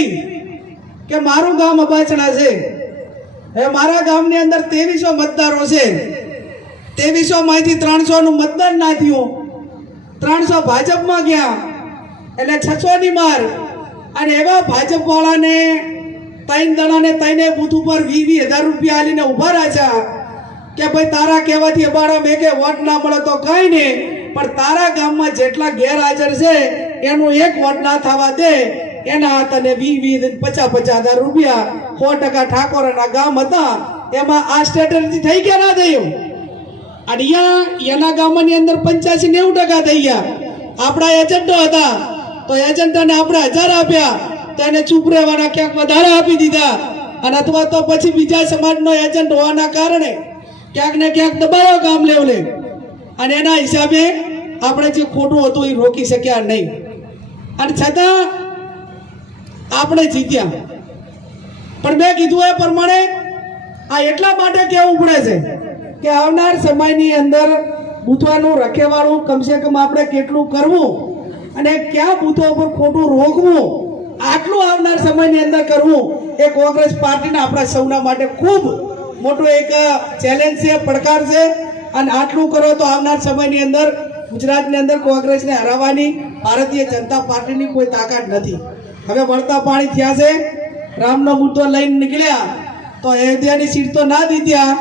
એવી કે મારું ગામ અબાચણા છે, હવે મારા ગામની અંદર 2300 મતદારો છે, 2300 માંથી 300 નું મતદાન ના થયું, 300 ભાજપમાં ગયા, એટલે 600 ની માર. અને એવા ભાજપ વાળાને 3 દણાને 3 બૂથ ઉપર 20,000 રૂપિયા આલીને ઉભા રાખ્યા કે ભાઈ તારા કહેવાથી અબાડા મેં કે વોટ ના મળે તો કઈ નહીં, પણ તારા ગામમાં જેટલા ગેરહાજર છે એનું એક વોટ ના થવા દે, એના તને 50,000 રૂપિયા 100% ઠાકોરના ગામ હતા એમાં આ સ્ટ્રેટેજી થઈ ગયા ના થયું. અહીંયા એના ગામની અંદર 85-90% થઈ ગયા. આપણા એજન્ટો હતા તો એજન્ટોને આપણે 1000 આપ્યા, તો એને ચૂપ રહેવાના ક્યાંક વધારે આપી દીધા, અને અથવા તો પછી બીજા સમાજનો એજન્ટ હોવાના કારણે ક્યાંક ને ક્યાંક દબાયો ગામ લેવલે, અને એના હિસાબે આપણે જે ખોટું હતું એ રોકી શક્યા નહીં, અને છતાં આપણે જીત્યા. પણ મેં કીધું એ પ્રમાણે આ એટલા માટે કહેવું પડે છે કે આવનાર સમયની અંદર બૂથવાનું રખેવાળું કમસે કમ આપણે કેટલું કરવું અને ક્યાં બૂથો ઉપર ખોટું રોકવું, આટલું આવનાર સમયની અંદર કરવું એ કોંગ્રેસ પાર્ટીના આપણા સૌના માટે ખૂબ મોટો એક ચેલેન્જ છે, પડકાર છે. અને આટલું કરો તો આવનાર સમયની અંદર ગુજરાતની અંદર કોંગ્રેસને હરાવવાની ભારતીય જનતા પાર્ટીની કોઈ તાકાત નથી. હવે વળતા પાણી થયા છે, રામનો મુદ્દો લઈને નીકળ્યા તો અયોધ્યાની સીટ તો ના દીધ્યા,